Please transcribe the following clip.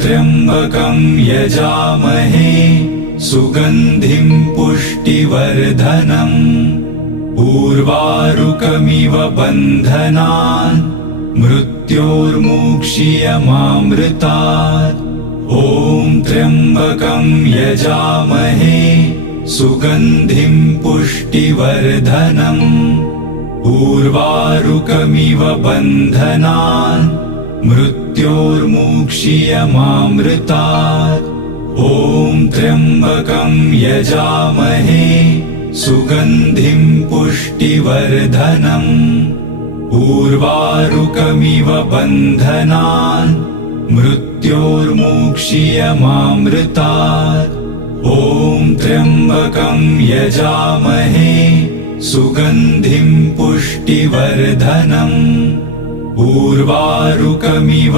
त्र्यम्बकं यजामहे सुगन्धिं पुष्टिवर्धनम् उर्वारुकमिव बन्धनान् मृत्योर्मुक्षीयमामृतात्। ॐ त्र्यम्बकं यजामहे सुगन्धिं पुष्टिवर्धनम् उर्वारुकमिव बन्धनान् मृत्योर्मुक्षीयमामृतात्। ॐ त्र्यम्बकं यजामहे सुगन्धिं पुष्टिवर्धनम् उर्वारुकमिव बन्धनान् मृत्योर्मुक्षीयमामृतात्। ॐ त्र्यम्बकं यजामहे सुगन्धिं पुष्टिवर्धनम् उर्वारुकमिव